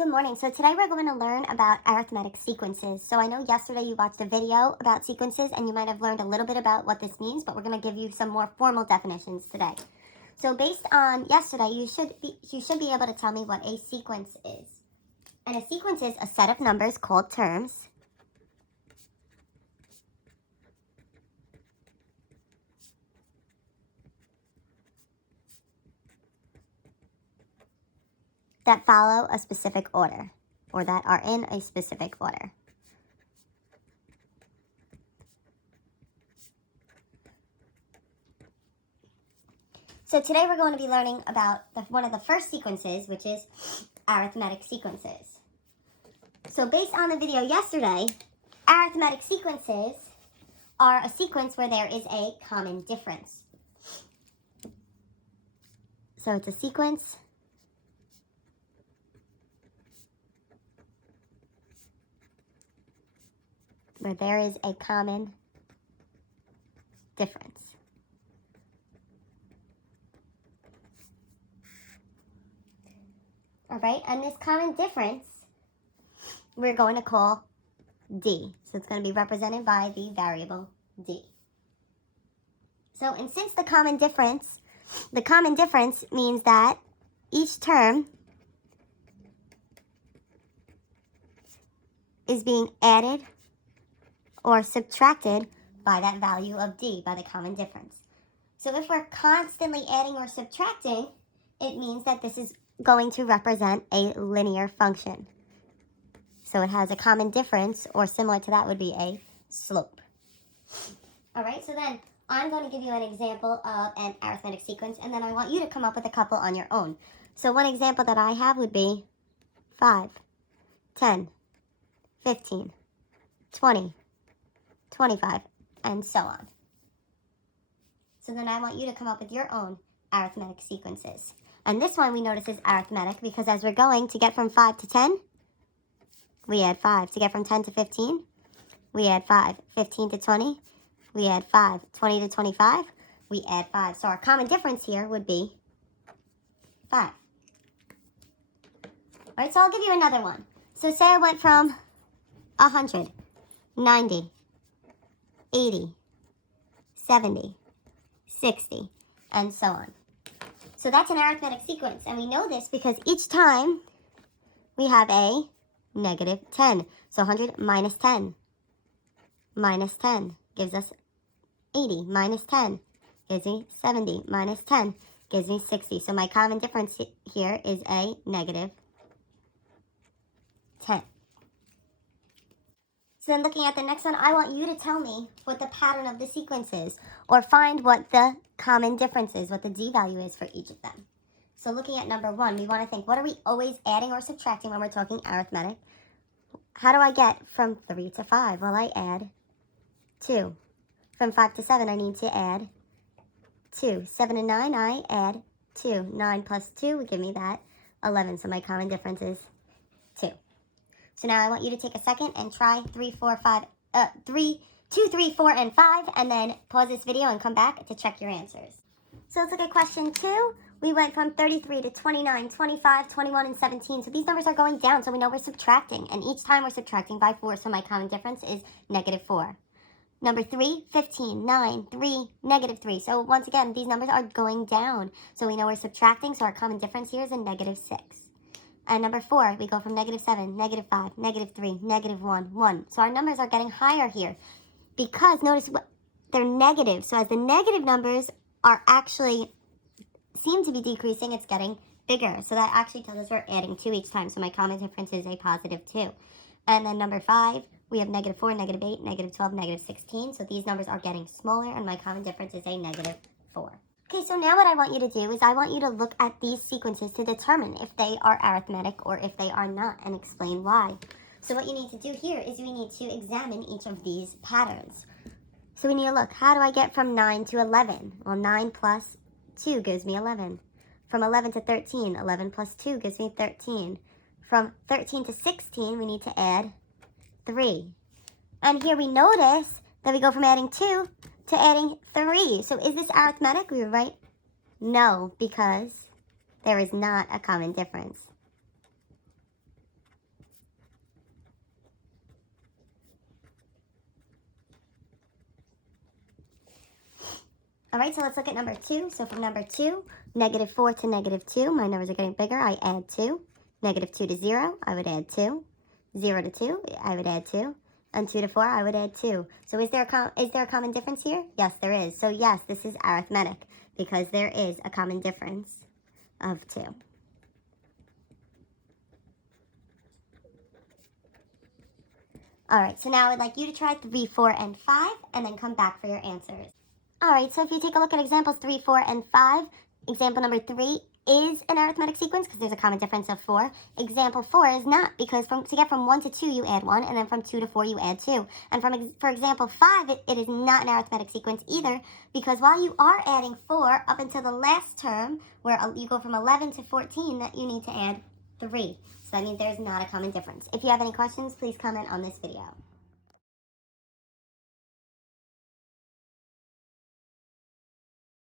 Good morning. So today we're going to learn about arithmetic sequences. So I know yesterday you watched a video about sequences and you might have learned a little bit about what this means, but we're going to give you some more formal definitions today. So based on yesterday, you should be able to tell me what a sequence is. And a sequence is a set of numbers called terms that follow a specific order, or that are in a specific order. So today we're going to be learning about one of the first sequences, which is arithmetic sequences. So based on the video yesterday, arithmetic sequences are a sequence where there is a common difference. So it's a sequence where there is a common difference. All right, and this common difference we're going to call D. So it's going to be represented by the variable D. So, and since the common difference means that each term is being added or subtracted by that value of D, by the common difference. So if we're constantly adding or subtracting, it means that this is going to represent a linear function. So it has a common difference, or similar to that would be a slope. All right, so then I'm going to give you an example of an arithmetic sequence, and then I want you to come up with a couple on your own. So one example that I have would be 5, 10, 15, 20, 25, and so on. So then I want you to come up with your own arithmetic sequences. And this one we notice is arithmetic because as we're going to get from 5 to 10, we add 5. To get from 10 to 15, we add 5. 15 to 20, we add 5. 20 to 25, we add 5. So our common difference here would be 5. All right, so I'll give you another one. So say I went from 100, 90, 80, 70, 60, and so on. So that's an arithmetic sequence, and we know this because each time we have a negative 10. So 100 minus 10 gives us 80. Minus 10 gives me 70. Minus 10 gives me 60. So my common difference here is a negative 10. So then looking at the next one, I want you to tell me what the pattern of the sequence is, or find what the common difference is, what the D value is for each of them. So looking at number 1, we want to think, what are we always adding or subtracting when we're talking arithmetic? How do I get from 3 to 5? Well, I add 2. From 5 to 7, I need to add 2. 7 and 9, I add 2. 9 plus 2 would give me that 11. So my common difference is 2. So now I want you to take a second and try 2, 3, 4, and 5, and then pause this video and come back to check your answers. So let's look at question 2. We went from 33 to 29, 25, 21, and 17. So these numbers are going down, so we know we're subtracting. And each time we're subtracting by 4, so my common difference is negative 4. Number 3, 15, 9, 3, negative 3. So once again, these numbers are going down. So we know we're subtracting, so our common difference here is a negative 6. And number 4, we go from negative 7, negative 5, negative 3, negative 1, 1. So our numbers are getting higher here because notice they're negative. So as the negative numbers are actually seem to be decreasing, it's getting bigger. So that actually tells us we're adding 2 each time. So my common difference is a positive 2. And then number 5, we have negative 4, negative 8, negative 12, negative 16. So these numbers are getting smaller, and my common difference is a negative 4. Okay, so now what I want you to do is I want you to look at these sequences to determine if they are arithmetic or if they are not, and explain why. So what you need to do here is we need to examine each of these patterns. So we need to look, how do I get from 9 to 11? Well, 9 plus 2 gives me 11. From 11 to 13, 11 plus 2 gives me 13. From 13 to 16, we need to add 3. And here we notice that we go from adding 2 to adding 3. So is this arithmetic? We were right. No, because there is not a common difference. right, so let's look at number 2. So from number 2, -4 to -2, my numbers are getting bigger. I add 2. -2 to 0, I would add 2. 0 to 2, I would add 2. And 2 to 4, I would add 2. So is there a common difference here? Yes, there is. So yes, this is arithmetic because there is a common difference of 2. All right, so now I'd like you to try 3, 4, and 5, and then come back for your answers. All right, so if you take a look at examples 3, 4, and 5, example number 3 is an arithmetic sequence because there's a common difference of 4. Example 4 is not because to get from 1 to 2, you add 1, and then from 2 to 4, you add 2. And for example 5, it is not an arithmetic sequence either because while you are adding 4 up until the last term, where you go from 11 to 14, that you need to add 3. So that means there's not a common difference. If you have any questions, please comment on this video.